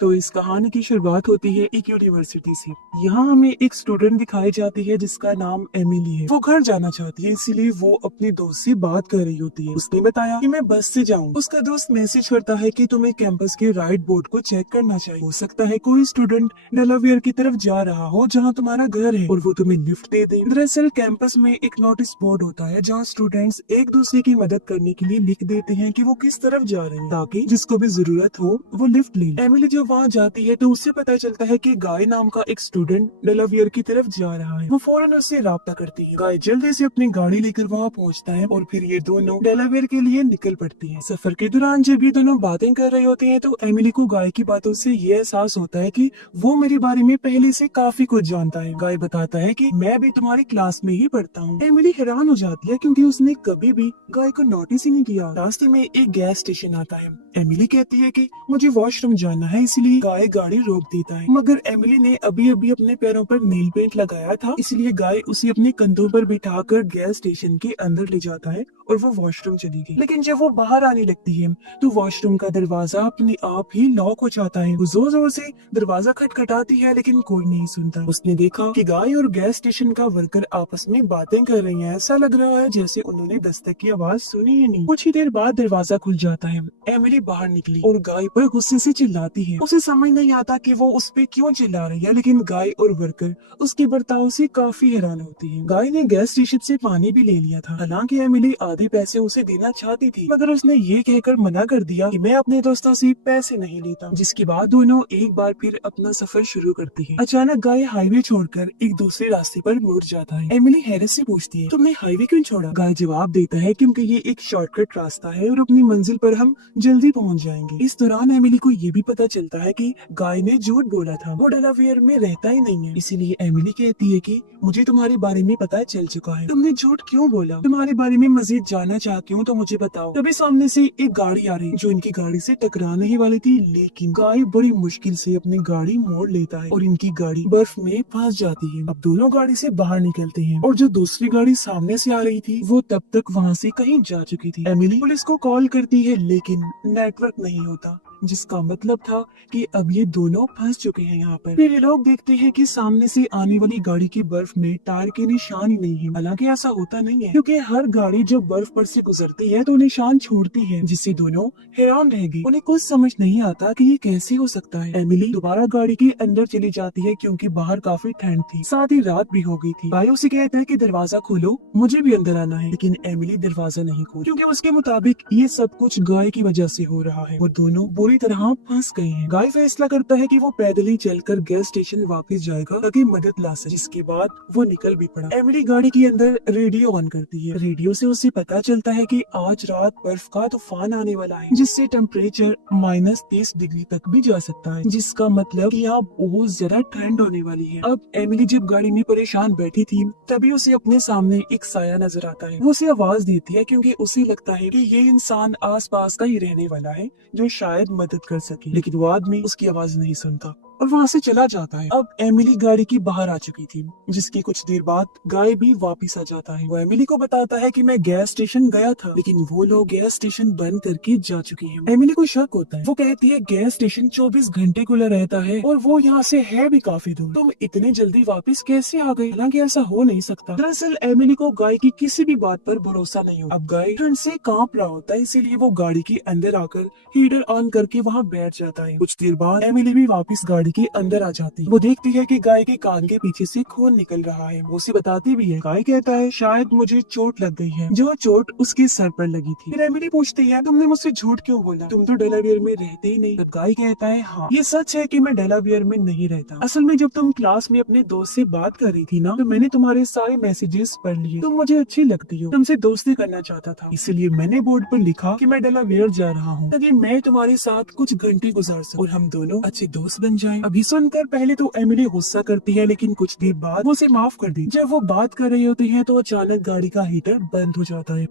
तो इस कहानी की शुरुआत होती है एक यूनिवर्सिटी से। यहाँ हमें एक स्टूडेंट दिखाई जाती है जिसका नाम एमिली है। वो घर जाना चाहती है, इसीलिए वो अपने दोस्त से बात कर रही होती है। उसने बताया कि मैं बस से जाऊँ। उसका दोस्त मैसेज करता है कि तुम्हें कैंपस के राइट बोर्ड को चेक करना चाहिए। हो सकता है कोई स्टूडेंट डेलावेयर की तरफ जा रहा हो जहाँ तुम्हारा घर है और वो तुम्हें लिफ्ट दे दे। दरअसल कैंपस में एक नोटिस बोर्ड होता है जहाँ स्टूडेंट्स एक दूसरे की मदद करने के लिए लिख देते हैं कि वो किस तरफ जा रहे हैं, ताकि जिसको भी जरूरत हो वो लिफ्ट ले। एमिली जब वहाँ जाती है तो उससे पता चलता है कि गाय नाम का एक स्टूडेंट डेलावेयर की तरफ जा रहा है। वो फौरन उससे राब्ता करती है। गाय जल्दी से अपनी गाड़ी लेकर वहाँ पहुँचता है और फिर ये दोनों डेलावेयर के लिए निकल पड़ती हैं। सफर के दौरान जब ये दोनों बातें कर रहे होते हैं तो एमिली को गाय की बातों से ये एहसास होता है कि वो मेरे बारे में पहले से काफी कुछ जानता है। गाय बताता है कि मैं भी तुम्हारी क्लास में ही पढ़ता हूँ। एमिली हैरान हो जाती है क्योंकि उसने कभी भी गाय को नोटिस ही नहीं किया। रास्ते में एक गैस स्टेशन आता है। एमिली कहती है कि मुझे वॉशरूम जाना है, इसलिए गाय गाड़ी रोक देता है। मगर एमिली ने अभी अभी अपने पैरों पर नील पेंट लगाया था, इसलिए गाय उसे अपने कंधों पर बिठाकर गैस स्टेशन के अंदर ले जाता है और वो वॉशरूम चली गई। लेकिन जब वो बाहर आने लगती है तो वॉशरूम का दरवाजा अपने आप ही लॉक हो जाता है। वो जोर जोर से दरवाजा खटखटाती है लेकिन कोई नहीं सुनता। उसने देखा कि गाय और गैस स्टेशन का वर्कर आपस में बातें कर रही हैं। ऐसा लग रहा है जैसे उन्होंने दस्तक की आवाज सुनी ही नहीं। कुछ ही देर बाद दरवाजा खुल जाता है। एमिली बाहर निकली और गाय पर गुस्से से चिल्लाती है। उसे समझ नहीं आता कि वो उस पे क्यों चिल्ला रही है, लेकिन गाय और वर्कर उसके बर्ताव से काफी हैरान होती है। गाय ने गैस स्टेशन से पानी भी ले लिया था। हालांकि एमिली आधे पैसे उसे देना चाहती थी, मगर उसने ये कहकर मना कर दिया कि मैं अपने दोस्तों से पैसे नहीं लेता। जिसके बाद दोनों एक बार फिर अपना सफर शुरू करती है। अचानक गाय हाईवे छोड़कर एक दूसरे रास्ते पर मुड़ जाता है। एमिली हैरत से पूछती है, तुमने हाईवे क्यों छोड़ा? गाय जवाब देता है, क्योंकि ये एक शॉर्टकट रास्ता है और अपनी मंजिल पर हम जल्दी पहुंच जाएंगे। इस दौरान एमिली को ये भी पता चलता है कि गाय ने झूठ बोला था, वो डेलावेयर में रहता ही नहीं है। इसीलिए एमिली कहती है कि मुझे तुम्हारे बारे में पता चल चुका है, तुमने झूठ क्यों बोला? तुम्हारे बारे में मजीद जानना चाहती हूँ तो मुझे बताओ। तभी सामने से एक गाड़ी आ रही जो इनकी गाड़ी से टकराने ही वाली थी, लेकिन गाय बड़ी मुश्किल से अपनी गाड़ी मोड़ लेता है और इनकी गाड़ी बर्फ में फंस जाती है। अब दोनों गाड़ी से बाहर निकलते हैं और जो दूसरी गाड़ी सामने से आ रही थी वो तब तक वहाँ से कहीं जा चुकी थी। एमिली पुलिस को कॉल करती है लेकिन नेटवर्क नहीं होता, जिसका मतलब था कि अब ये दोनों फंस चुके हैं यहाँ पर। फिर ये लोग देखते हैं कि सामने से आने वाली गाड़ी की बर्फ में टायर के निशान ही नहीं है। हालांकि ऐसा होता नहीं है, क्योंकि हर गाड़ी जब बर्फ पर से गुजरती है तो निशान छोड़ती है, जिससे दोनों हैरान रह गए। उन्हें कुछ समझ नहीं आता कि ये कैसे हो सकता है। एमिली दोबारा गाड़ी के अंदर चली जाती है क्योंकि बाहर काफी ठंड थी, साथ ही रात भी हो गई थी। भाई उसे कहता है कि दरवाजा खोलो, मुझे भी अंदर आना है, लेकिन एमिली दरवाजा नहीं खोल, क्योंकि उसके मुताबिक ये सब कुछ गाय की वजह से हो रहा है। वो दोनों पूरी तरह फंस गए हैं। गाय फैसला करता है कि वो पैदल ही चलकर गैस स्टेशन वापस जाएगा ताकि मदद ला सके, जिसके बाद वो निकल भी पड़ा। एमिली गाड़ी के अंदर रेडियो ऑन करती है। रेडियो से उसे पता चलता है कि आज रात बर्फ का तूफान आने वाला है, जिससे टेम्परेचर -30 डिग्री तक भी जा सकता है, जिसका मतलब कि यहाँ बहुत ज्यादा ठंड होने वाली है। अब एमिली जब गाड़ी में परेशान बैठी थी तभी उसे अपने सामने एक साया नजर आता है। वो उसे आवाज देती है क्योंकि उसे लगता है कि ये इंसान आसपास का ही रहने वाला है जो शायद मदद कर सके, लेकिन वो आदमी उसकी आवाज नहीं सुनता और वहाँ से चला जाता है। अब एमिली गाड़ी की बाहर आ चुकी थी, जिसकी कुछ देर बाद गाय भी वापस आ जाता है। वो एमिली को बताता है कि मैं गैस स्टेशन गया था, लेकिन वो लोग गैस स्टेशन बंद करके जा चुके हैं। एमिली को शक होता है। वो कहती है गैस स्टेशन 24 घंटे खुला रहता है और वो यहाँ से है भी काफी दूर, तुम इतने जल्दी वापस कैसे आ गए? हालांकि ऐसा हो नहीं सकता। दरअसल एमिली को गाय की किसी भी बात पर भरोसा नहीं होता। अब गाय ठंड से कांप रहा होता है, इसीलिए वो गाड़ी के अंदर आकर हीटर ऑन करके वहाँ बैठ जाता है। कुछ देर बाद एमिली भी वापस गाड़ी के अंदर आ जाती है। वो देखती है कि गाय के कान के पीछे से खून निकल रहा है। वो उसे बताती भी है। गाय कहता है शायद मुझे चोट लग गई है, जो चोट उसके सर पर लगी थी। फिर एमिली पूछती है तुमने मुझसे झूठ क्यों बोला? तुम तो डेलावेयर में रहते ही नहीं। तब गाय कहता है हाँ, ये सच है कि मैं डेलावेयर में नहीं रहता। असल में जब तुम क्लास में अपने दोस्त से बात कर रही थी ना, तो मैंने तुम्हारे सारे मैसेजेस पढ़ लिए। तुम मुझे अच्छी लगती हो, तुमसे दोस्ती करना चाहता था, इसलिए मैंने बोर्ड पर लिखा कि मैं डेलावेयर जा रहा हूँ ताकि मैं तुम्हारे साथ कुछ घंटे गुजार सकूं और हम दोनों अच्छे दोस्त बन जाएं। अभी सुनकर पहले तो एमिली गुस्सा करती है, लेकिन कुछ देर बाद वो उसे माफ कर दी। जब वो बात कर रही होती है तो अचानक गाड़ी का हीटर बंद हो जाता है।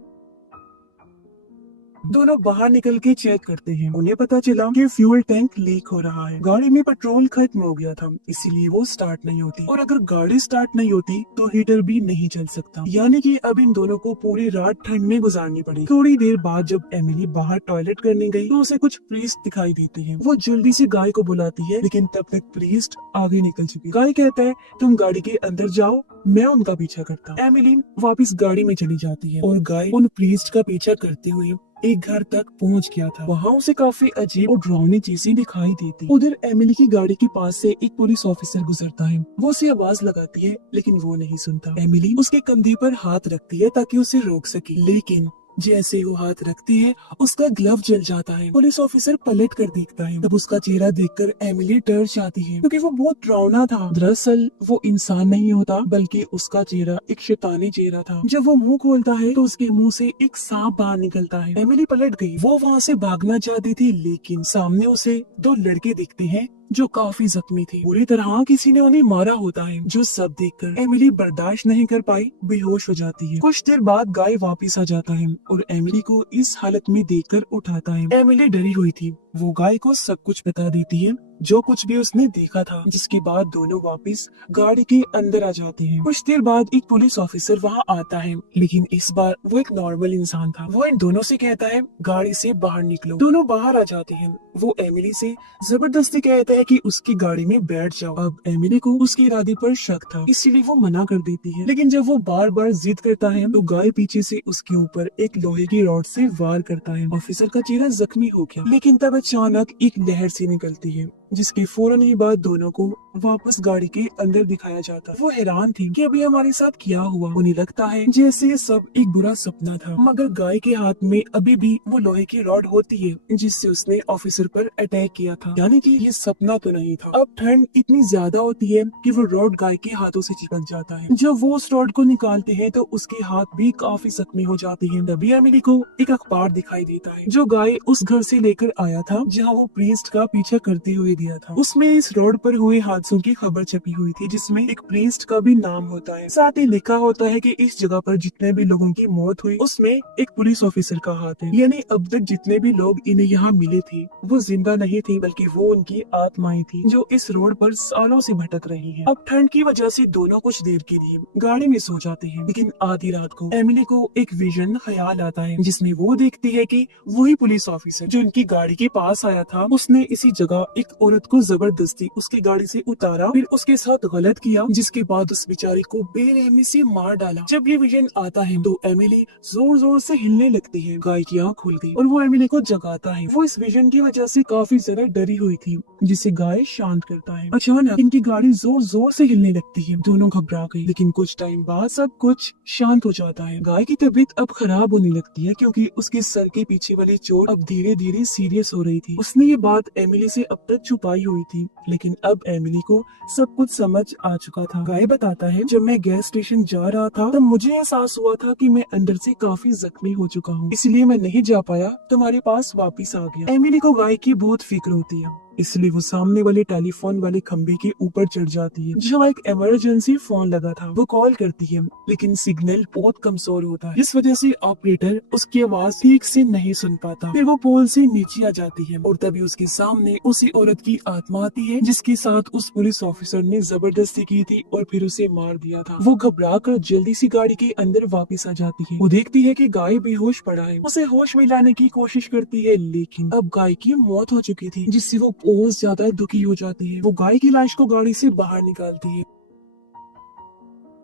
दोनों बाहर निकल के चेक करते हैं। उन्हें पता चला कि फ्यूल टैंक लीक हो रहा है। गाड़ी में पेट्रोल खत्म हो गया था, इसीलिए वो स्टार्ट नहीं होती, और अगर गाड़ी स्टार्ट नहीं होती तो हीटर भी नहीं चल सकता। यानी कि अब इन दोनों को पूरी रात ठंड में गुजारनी पड़ी। थोड़ी देर बाद जब एमिली बाहर टॉयलेट करने गई तो उसे कुछ प्रीस्ट दिखाई देते हैं। वो जल्दी से गाय को बुलाती है, लेकिन तब तक प्रीस्ट आगे निकल चुकी। गाय कहता है तुम गाड़ी के अंदर जाओ, मैं उनका पीछा करता हूँ। एमिली वापस गाड़ी में चली जाती है और गाय उन प्रीस्ट का पीछा करते हुए एक घर तक पहुंच गया था। वहाँ उसे काफी अजीब और डरावनी चीजें दिखाई देती। उधर एमिली की गाड़ी के पास से एक पुलिस ऑफिसर गुजरता है। वो उसे आवाज लगाती है, लेकिन वो नहीं सुनता। एमिली उसके कंधे पर हाथ रखती है ताकि उसे रोक सके, लेकिन जैसे वो हाथ रखती है उसका ग्लव जल जाता है। पुलिस ऑफिसर पलट कर देखता है, तब उसका चेहरा देखकर एमिली डर जाती है, क्योंकि वो बहुत डरावना था। दरअसल वो इंसान नहीं होता, बल्कि उसका चेहरा एक शैतानी चेहरा था। जब वो मुंह खोलता है तो उसके मुंह से एक सांप बाहर निकलता है। एमिली पलट गई। वो वहाँ से भागना चाहती थी, लेकिन सामने उसे दो लड़के दिखते हैं जो काफी जख्मी थे। बुरी तरह किसी ने उन्हें मारा होता है। जो सब देखकर एमिली बर्दाश्त नहीं कर पाई, बेहोश हो जाती है। कुछ देर बाद गाय वापस आ जाता है और एमिली को इस हालत में देखकर उठाता है। एमिली डरी हुई थी। वो गाय को सब कुछ बता देती है, जो कुछ भी उसने देखा था, जिसके बाद दोनों वापस गाड़ी के अंदर आ जाते हैं। कुछ देर बाद एक पुलिस ऑफिसर वहाँ आता है, लेकिन इस बार वो एक नॉर्मल इंसान था। वो इन दोनों से कहता है गाड़ी से बाहर निकलो। दोनों बाहर आ जाते हैं। वो एमिली से जबरदस्ती कहता है कि उसकी गाड़ी में बैठ जाओ। अब एमिली को उसके इरादे पर शक था, इसीलिए वो मना कर देती है। लेकिन जब वो बार बार जिद करता है तो गाय पीछे से उसके ऊपर एक लोहे की रॉड से वार करता है। ऑफिसर का चेहरा जख्मी हो गया, लेकिन तब अचानक एक लहर सी निकलती है, जिसके फौरन ही बाद दोनों को वापस गाड़ी के अंदर दिखाया जाता। वो हैरान थी कि अभी हमारे साथ क्या हुआ। उन्हें लगता है जैसे ये सब एक बुरा सपना था, मगर गाय के हाथ में अभी भी वो लोहे की रॉड होती है जिससे उसने ऑफिसर पर अटैक किया था। यानी कि ये सपना तो नहीं था। अब ठंड इतनी ज्यादा होती है कि वो रॉड गाय के हाथों से चिपक जाता है। जब वो उस रॉड को निकालते हैं तो उसके हाथ भी काफी जख्मी हो जाते हैं। तभी एमिली को एक अखबार दिखाई देता है जो गाय उस घर से लेकर आया था जहाँ वो प्रीस्ट का पीछा करते हुए दिया था। उसमें इस रोड पर हुए हादसों की खबर छपी हुई थी, जिसमें एक प्रीस्ट का भी नाम होता है। साथ ही लिखा होता है कि इस जगह पर जितने भी लोगों की मौत हुई उसमें एक पुलिस ऑफिसर का हाथ है। यानी अब तक जितने भी लोग इन्हें यहाँ मिले थे वो जिंदा नहीं थे, बल्कि वो उनकी आत्माएं थी जो इस रोड पर सालों से भटक रही है। अब ठंड की वजह से दोनों कुछ देर के लिए गाड़ी में सो जाते हैं, लेकिन आधी रात को एमिली को एक विजन ख्याल आता है, जिसमें वो देखती है कि वही पुलिस ऑफिसर जो उनकी गाड़ी के पास आया था, उसने इसी जगह एक औरत को जबरदस्ती उसकी गाड़ी से उतारा, फिर उसके साथ गलत किया, जिसके बाद उस बेचारी को बेरहमी से मार डाला। जब ये विजन आता है तो एमिली जोर जोर से हिलने लगती है। गाय की आँख खुल गई और वो एमिली को जगाता है। वो इस विजन की वजह से काफी ज्यादा डरी हुई थी, जिसे गाय शांत करता है। अचानक इनकी गाड़ी जोर जोर से हिलने लगती है। दोनों घबरा गई, लेकिन कुछ टाइम बाद सब कुछ शांत हो जाता है। गाय की तबीयत अब खराब होने लगती है, क्योंकि उसके सर के पीछे वाली चोट अब धीरे धीरे सीरियस हो रही थी। उसने ये बात एमिली से अब तक छुपाई हुई थी, लेकिन अब एमिली को सब कुछ समझ आ चुका था। गाय बताता है जब मैं गैस स्टेशन जा रहा था तब मुझे एहसास हुआ था कि मैं अंदर से काफी जख्मी हो चुका हूँ, इसलिए मैं नहीं जा पाया, तुम्हारे पास वापस आ गया। एमिली को गाय की बहुत फिक्र होती है, इसलिए वो सामने वाले टेलीफोन वाले खंबे के ऊपर चढ़ जाती है जहाँ एक इमरजेंसी फोन लगा था। वो कॉल करती है, लेकिन सिग्नल बहुत कमजोर होता है, इस वजह से ऑपरेटर उसकी आवाज ठीक से नहीं सुन पाता। फिर वो पोल से नीचे आ जाती है और तभी उसके सामने उसी औरत की आत्मा आती है जिसके साथ उस पुलिस ऑफिसर ने जबरदस्ती की थी और फिर उसे मार दिया था। वो घबरा कर जल्दी से गाड़ी के अंदर वापस आ जाती है। वो देखती है कि गाय बेहोश पड़ा है। उसे होश में लाने की कोशिश करती है, लेकिन अब गाय की मौत हो चुकी थी, जिससे वो बहुत ज्यादा दुखी हो जाती है। वो गाय की लाश को गाड़ी से बाहर निकालती है।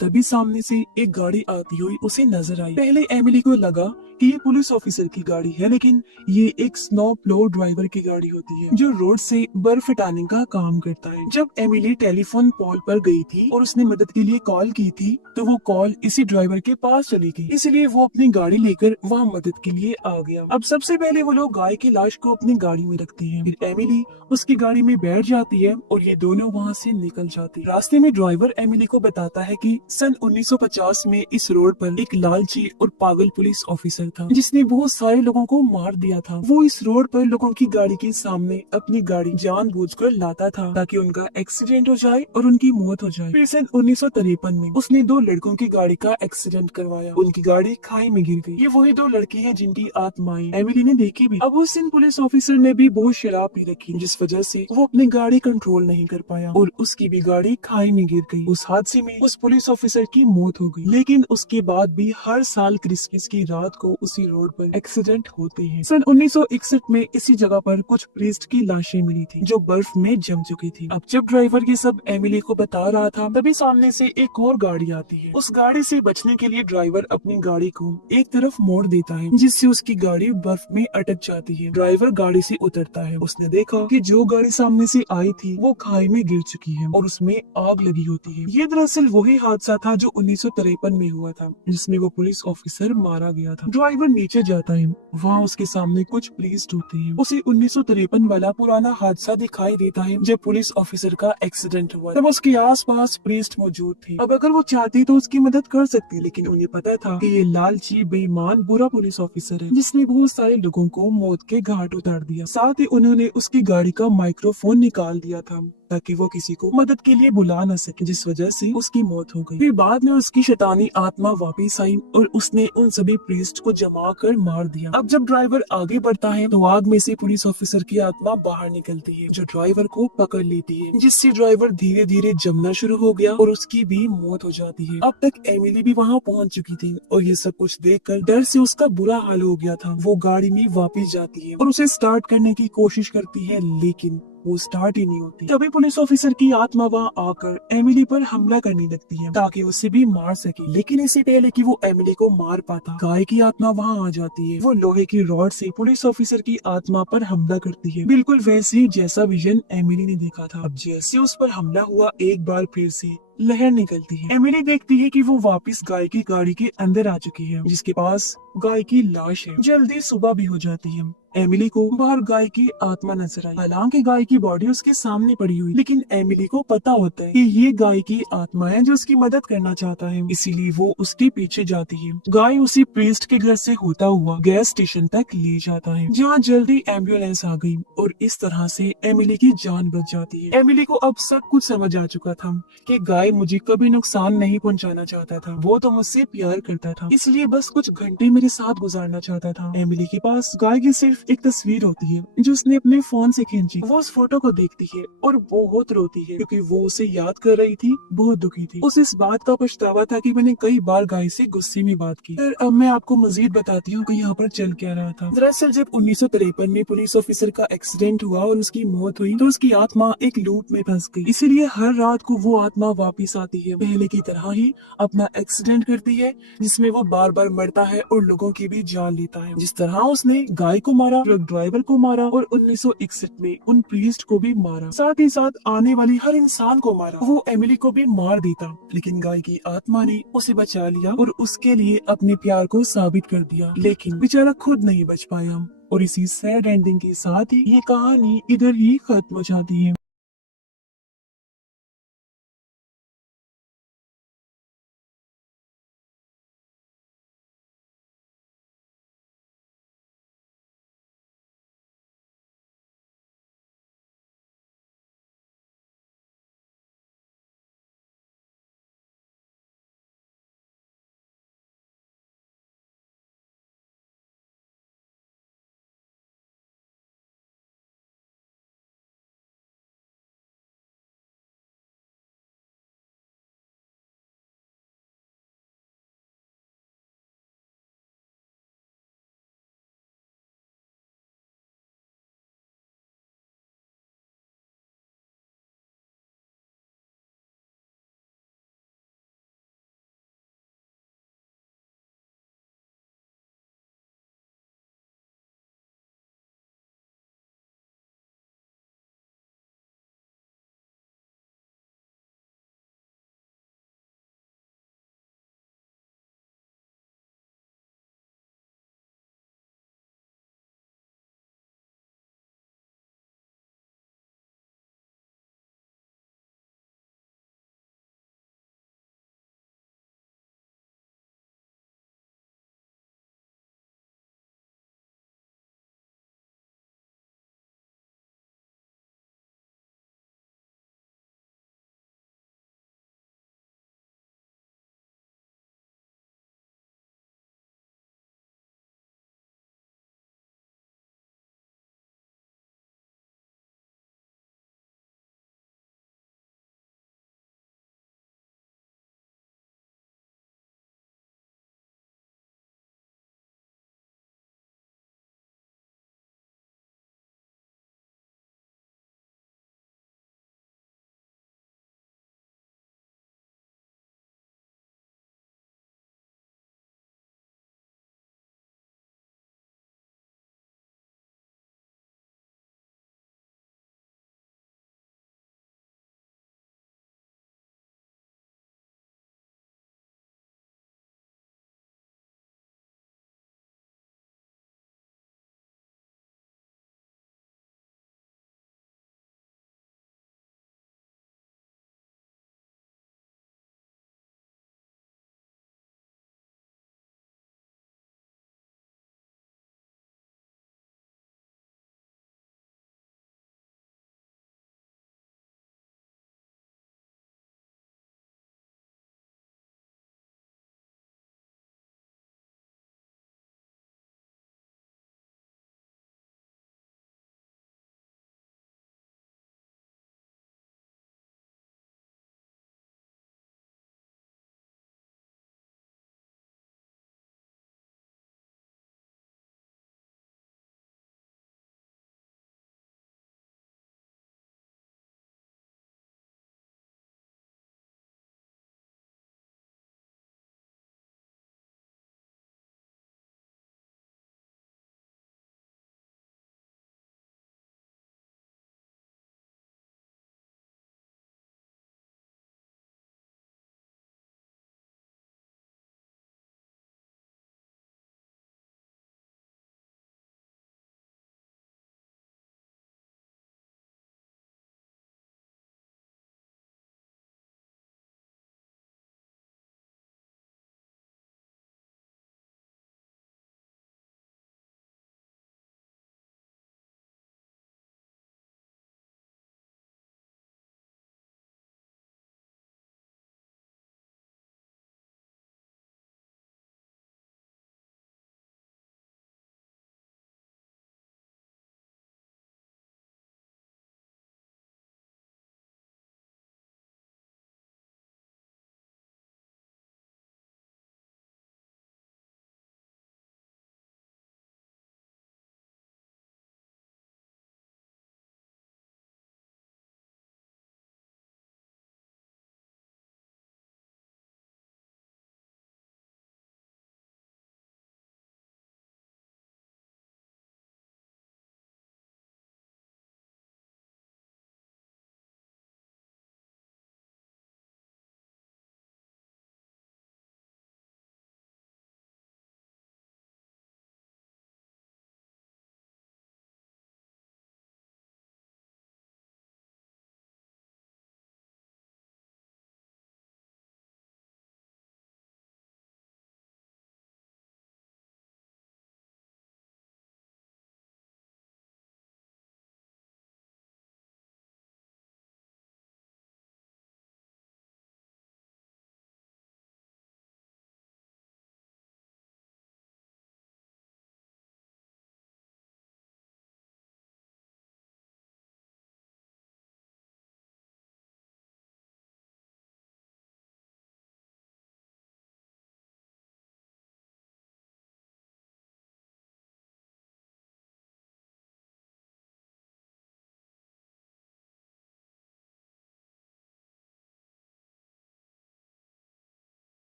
तभी सामने से एक गाड़ी आती हुई उसे नजर आई। पहले एमिली को लगा कि ये पुलिस ऑफिसर की गाड़ी है, लेकिन ये एक स्नो प्लो ड्राइवर की गाड़ी होती है जो रोड से बर्फ हटाने का काम करता है। जब एमिली टेलीफोन पोल पर गई थी और उसने मदद के लिए कॉल की थी, तो वो कॉल इसी ड्राइवर के पास चली गई, इसलिए वो अपनी गाड़ी लेकर वहाँ मदद के लिए आ गया। अब सबसे पहले वो लोग गाय की लाश को अपनी गाड़ी में रखते हैं, फिर एमिली उसकी गाड़ी में बैठ जाती है और ये दोनों वहाँ से निकल जाते हैं। रास्ते में ड्राइवर एमिली को बताता है कि सन 1950 में इस रोड पर एक लालची और पागल पुलिस ऑफिसर था जिसने बहुत सारे लोगों को मार दिया था। वो इस रोड पर लोगों की गाड़ी के सामने अपनी गाड़ी जानबूझकर लाता था ताकि उनका एक्सीडेंट हो जाए और उनकी मौत हो जाए। फिर सन 1953 में उसने 2 लड़कों की गाड़ी का एक्सीडेंट करवाया। उनकी गाड़ी खाई में गिर गई। ये वही 2 लड़के हैं जिनकी आत्माएं एमिली ने देखी भी। अब उस दिन पुलिस ऑफिसर ने भी बहुत शराब पी रखी, जिस वजह से वो अपनी गाड़ी कंट्रोल नहीं कर पाया और उसकी भी गाड़ी खाई में गिर गई। उस हादसे में उस पुलिस ऑफिसर की मौत हो गई। लेकिन उसके बाद भी हर साल क्रिसमस की रात को उसी रोड पर एक्सीडेंट होते हैं। सन 1961 में इसी जगह पर कुछ प्रीस्ट की लाशें मिली थी जो बर्फ में जम चुकी थी। अब जब ड्राइवर ये सब एमिली को बता रहा था तभी सामने से एक और गाड़ी आती है। उस गाड़ी से बचने के लिए ड्राइवर अपनी गाड़ी को एक तरफ मोड़ देता है जिससे उसकी गाड़ी बर्फ में अटक जाती है। ड्राइवर गाड़ी से उतरता है। उसने देखा कि जो गाड़ी सामने से आई थी वो खाई में गिर चुकी है और उसमें आग लगी होती है। ये दरअसल वही हादसा था जो 1953 में हुआ था जिसमें वो पुलिस ऑफिसर मारा गया था। ड्राइवर नीचे जाता है, वहाँ उसके सामने कुछ प्रीस्ट होते हैं। उसे 1953 वाला पुराना हादसा दिखाई देता है जब पुलिस ऑफिसर का एक्सीडेंट हुआ। तब उसके आसपास प्रीस्ट मौजूद थे। अब अगर वो चाहती तो उसकी मदद कर सकती, लेकिन उन्हें पता था कि ये लालची बेईमान बुरा पुलिस ऑफिसर है जिसने बहुत सारे लोगों को मौत के घाट उतार दिया। साथ ही उन्होंने उसकी गाड़ी का माइक्रोफोन निकाल दिया था ताकि वो किसी को मदद के लिए बुला न सके, जिस वजह से उसकी मौत हो गई। फिर बाद में उसकी शैतानी आत्मा वापस आई और उसने उन सभी प्रीस्ट को जमा कर मार दिया। अब जब ड्राइवर आगे बढ़ता है तो आग में से पुलिस ऑफिसर की आत्मा बाहर निकलती है जो ड्राइवर को पकड़ लेती है, जिससे ड्राइवर धीरे धीरे जमना शुरू हो गया और उसकी भी मौत हो जाती है। अब तक एमिली भी वहाँ पहुँच चुकी थी और ये सब कुछ देखकर डर से उसका बुरा हाल हो गया था। वो गाड़ी में वापस जाती है और उसे स्टार्ट करने की कोशिश करती है लेकिन वो स्टार्ट ही नहीं होती। तभी पुलिस ऑफिसर की आत्मा वहाँ आकर एमिली पर हमला करने लगती है ताकि उसे भी मार सके। लेकिन इससे पहले कि वो एमिली को मार पाता, गाय की आत्मा वहाँ आ जाती है। वो लोहे की रॉड से पुलिस ऑफिसर की आत्मा पर हमला करती है, बिल्कुल वैसे ही जैसा विजन एमिली ने देखा था। अब जैसे उस पर हमला हुआ एक बार फिर से लहर निकलती है। एमिली देखती है कि वो वापस गाय की गाड़ी के अंदर आ चुकी है जिसके पास गाय की लाश है। जल्दी सुबह भी हो जाती है। एमिली को बाहर गाय की आत्मा नजर आई। हालांकि गाय की बॉडी उसके सामने पड़ी हुई, लेकिन एमिली को पता होता है कि ये गाय की आत्मा है जो उसकी मदद करना चाहता है, इसीलिए वो उसके पीछे जाती है। गाय उसी प्रीस्ट के घर से होता हुआ गैस स्टेशन तक ले जाता है जहाँ जल्दी एम्बुलेंस आ गई और इस तरह से एमिली की जान बच जाती है। एमिली को अब सब कुछ समझ आ चुका था कि गाय मुझे कभी नुकसान नहीं पहुंचाना चाहता था। वो तो मुझसे प्यार करता था, इसलिए बस कुछ घंटे मेरे साथ गुजारना चाहता था। एमिली के पास गाय की सिर्फ एक तस्वीर होती है जो उसने अपने फोन से खींची। वो उस फोटो को देखती है और बहुत रोती है क्योंकि वो उसे याद कर रही थी, बहुत दुखी थी। उसे इस बात का पछतावा था कि मैंने कई बार गाय से गुस्से में बात की। फिर अब मैं आपको मजीद बताती हूँ कि यहाँ पर चल क्या रहा था। दरअसल जब 1953 में पुलिस ऑफिसर का एक्सीडेंट हुआ और उसकी मौत हुई तो उसकी आत्मा एक लूप में फंस गई। इसीलिए हर रात को वो आत्मा वापिस आती है, पहले की तरह ही अपना एक्सीडेंट करती है जिसमें वो बार बार मरता है और लोगों की भी जान लेता है। जिस तरह उसने गाय को मारा, ट्रक ड्राइवर को मारा और 1961 में उन प्रीस्ट को भी मारा, साथ ही साथ आने वाली हर इंसान को मारा। वो एमिली को भी मार देता, लेकिन गाय की आत्मा ने उसे बचा लिया और उसके लिए अपने प्यार को साबित कर दिया। लेकिन बेचारा खुद नहीं बच पाया और इसी सैड एंडिंग के साथ ही ये कहानी इधर ही खत्म हो जाती है।